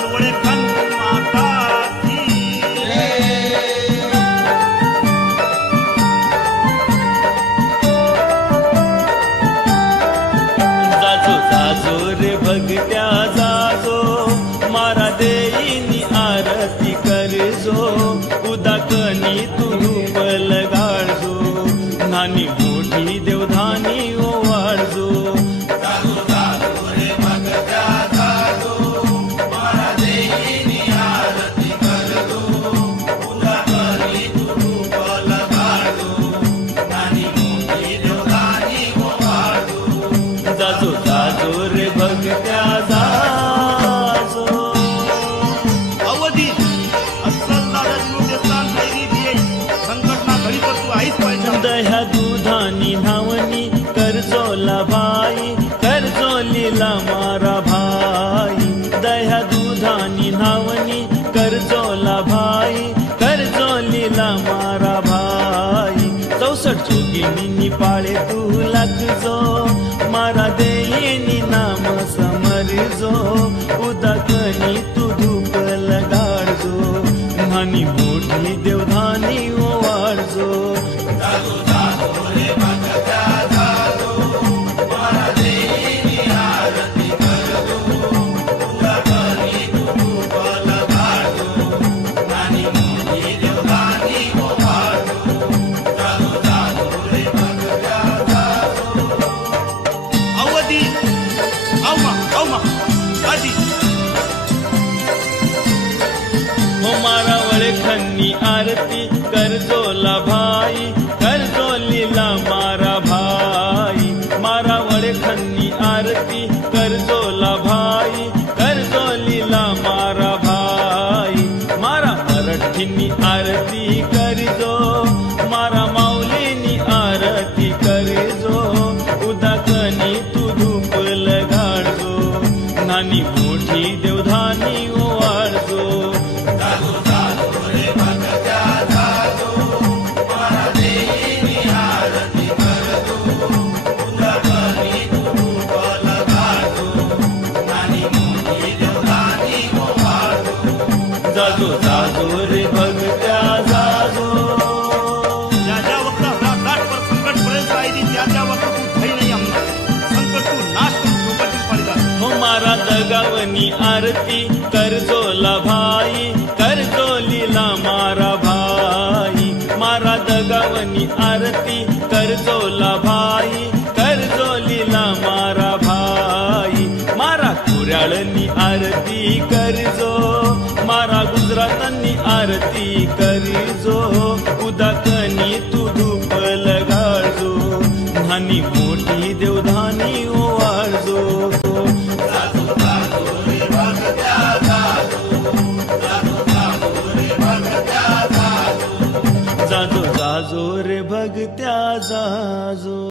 बोल वळखन माताची जाजो जाजो रे भगत्या जाजो मारा देईनी आरती करजो उदाकनी तू रूप लगाळजो नानी मोठी देवधानी ओवाळजो जाजो जाजो रे भगत्या जाजो अवधी अस्सल दादाजी देवस्थान कैरी दिये संकटना घडी तर तू आईच पाहिजे दह्या दुधानी नावनी करजोला भाई करजोलीला मारा भाई दह्या दुधानी नावनी करजोला भाई करजोलीला मारा भाई 64 जोगिनी पाळे तू लागजो मारा देईनी नाम समरजो उदाकनी तू धूप लगाडजो नानी मोठी देवधानी ओवाळजो अवधी अवमा आधी हो मारा वळखनी आरती करजोला भाई करजोलीला मारा भाई मारा वळखनी आरती करजोला भाई करजोलीला मारा भाई मारा मराठीनी आरती करजो मारा माऊलीनी आरती करजो उदाकनी तू धूप लगाडजो नानी मोठी देवधानी ओवाळजो जाजो जाजो रे भगत्या जाजो ज्या ज्या वक्त दाट पर संकट पडेल साईदी त्या त्या वक्त तू भय नाही आमना संकट तू नाश करून झोपातील पाडीला हो मारा दगावनी आरती करजोला भाई करजोलीला मारा भाई मारा दगावनी आरती करजोला भाई करजोलीला मारा भाई मारा कुऱ्याळनी आरती करजो मारा गुजरातांनी आरती करजो उदाकनी तू धूप लगाळजो नानी मोठी देवधानी ओवाळजो जाजो जाजो रे भगत्या जाजो